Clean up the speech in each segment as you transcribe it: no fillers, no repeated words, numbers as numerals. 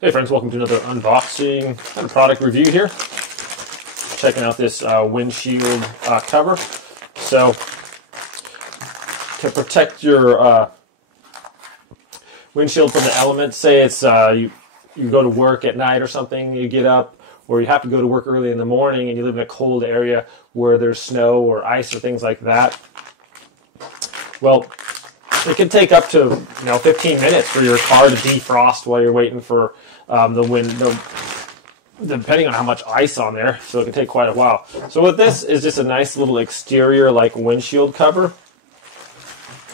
Hey friends, welcome to another unboxing and product review here. Checking out this windshield cover. So, to protect your windshield from the elements, say it's you go to work at night or something, you get up, or you have to go to work early in the morning and you live in a cold area where there's snow or ice or things like that. Well, it can take up to 15 minutes for your car to defrost while you're waiting for depending on how much ice on there, so it can take quite a while. So what this is just a nice little exterior like windshield cover.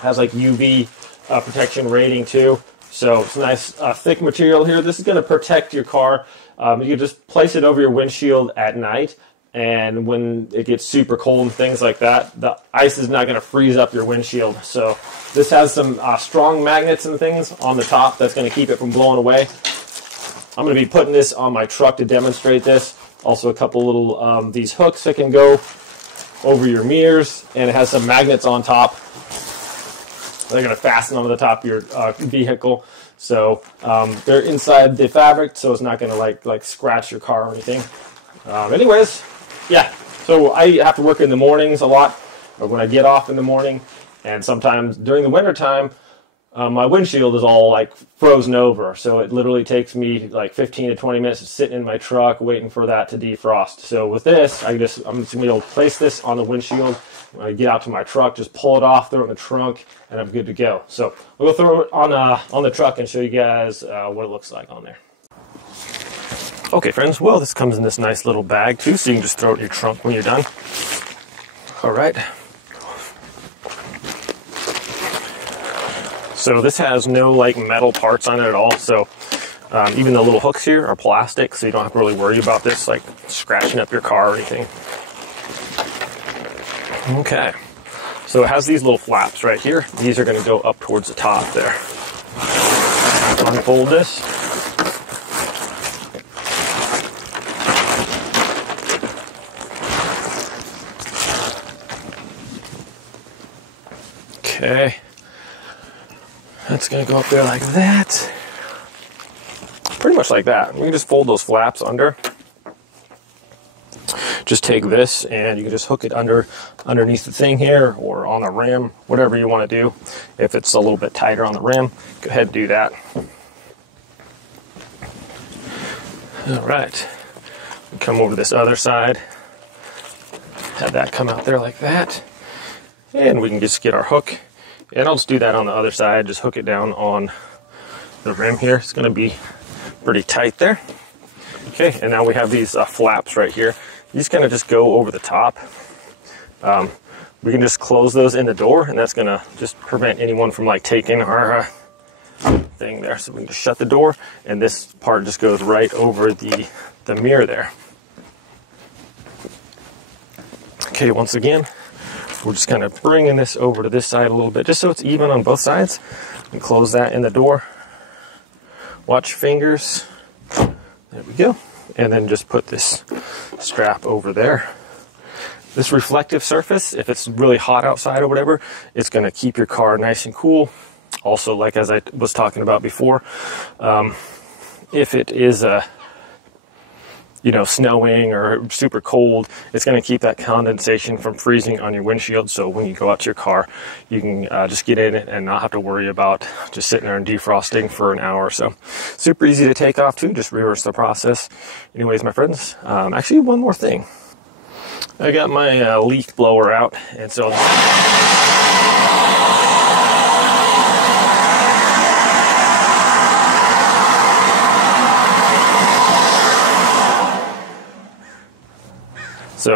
Has like UV protection rating too, so it's a nice thick material here. This is going to protect your car. You can just place it over your windshield at night, and when it gets super cold and things like that, the ice is not going to freeze up your windshield. So this has some strong magnets and things on the top that's going to keep it from blowing away. I'm going to be putting this on my truck to demonstrate this. Also a couple little these hooks that can go over your mirrors, and it has some magnets on top. They're going to fasten onto the top of your vehicle. So they're inside the fabric, so it's not going to like scratch your car or anything. Anyways, yeah, so I have to work in the mornings a lot, or when I get off in the morning, and sometimes during the winter time, my windshield is all like frozen over, so it literally takes me like 15 to 20 minutes sitting in my truck waiting for that to defrost. So with this, I'm just going to be able to place this on the windshield. When I get out to my truck, just pull it off, throw it in the trunk, and I'm good to go. So we'll throw it on the truck and show you guys what it looks like on there. Okay friends, well this comes in this nice little bag too, so you can just throw it in your trunk when you're done. Alright. So this has no like metal parts on it at all, so even the little hooks here are plastic, so you don't have to really worry about this like scratching up your car or anything. Okay, so it has these little flaps right here. These are going to go up towards the top there. Unfold this. Okay, that's going to go up there like that. Pretty much like that. We can just fold those flaps under. Just take this and you can just hook it underneath the thing here or on the rim, whatever you want to do. If it's a little bit tighter on the rim, go ahead and do that. All right, come over to this other side. Have that come out there like that. And we can just get our hook. And I'll just do that on the other side. Just hook it down on the rim here. It's going to be pretty tight there. Okay, and now we have these flaps right here. These kind of just go over the top. We can just close those in the door, and that's going to just prevent anyone from like taking our thing there. So we can just shut the door, and this part just goes right over the mirror there. Okay, once again, we're just kind of bringing this over to this side a little bit, just so it's even on both sides. And close that in the door. Watch your fingers. There we go. And then just put this strap over there. This reflective surface, if it's really hot outside or whatever, it's going to keep your car nice and cool. Also, like as I was talking about before, if it is snowing or super cold, it's going to keep that condensation from freezing on your windshield. So when you go out to your car, you can just get in it and not have to worry about just sitting there and defrosting for an hour or so. Super easy to take off too, just reverse the process. Anyways, my friends, actually one more thing. I got my leaf blower out, and so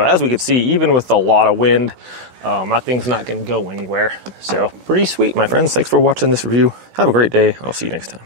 as we can see, even with a lot of wind, that thing's not going to go anywhere. So pretty sweet, my friends. Thanks for watching this review. Have a great day. I'll see you next time.